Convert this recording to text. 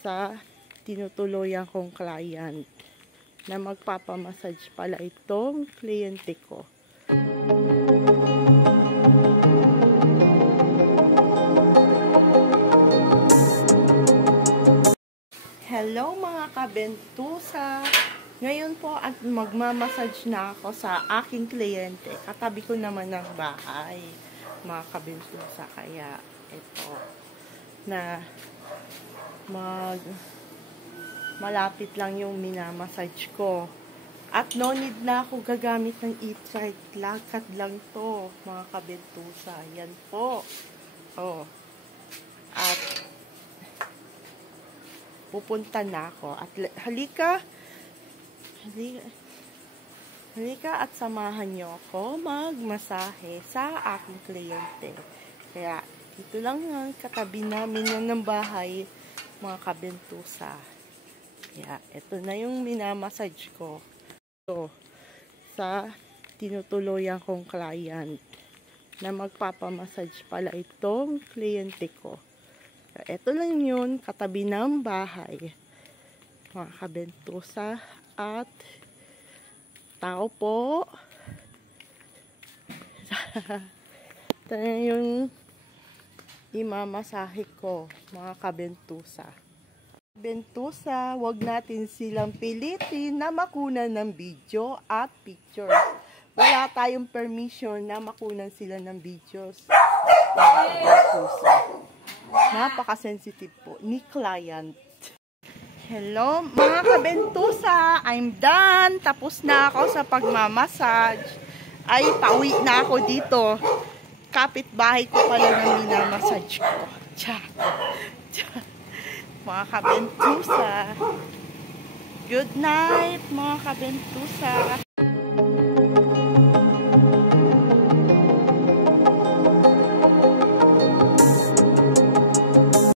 sa tinutuluyan kong client na magpapamassage pala itong kliyente ko. Hello mga kabentusa! Ngayon po at magmamassage na ako sa aking kliyente. Katabi ko naman ng bahay, mga kabentusa. Kaya ito na malapit lang yung minamassage ko. At no need na ako gagamit ng e-trike. Lakad lang to, mga kabentusa. Yan po. At pupunta na ako. At halika at samahan nyo ako magmasahe sa aking kliyente. Kaya ito lang ang katabi namin ng bahay, mga kabentusa. Kaya ito na yung minamassage ko. Sa tinutuluyan kong client na magpapamassage pala itong kliyente ko. Ito lang yun, katabi ng bahay, mga kabentusa. At tao po. Ito na yung imamasahe ko, mga kabentusa. Kabentusa, wag natin silang pilitin na makunan ng video at pictures. Wala tayong permission na makunan sila ng videos. Mga kabentusa. Napaka-sensitive po ni client. Hello mga kabentusa, I'm done. Tapos na ako sa pagmamassage. Ay, pauwi na ako dito. Kapitbahay ko pala na minamassage ko. Mga kabentusa. Good night mga kabentusa.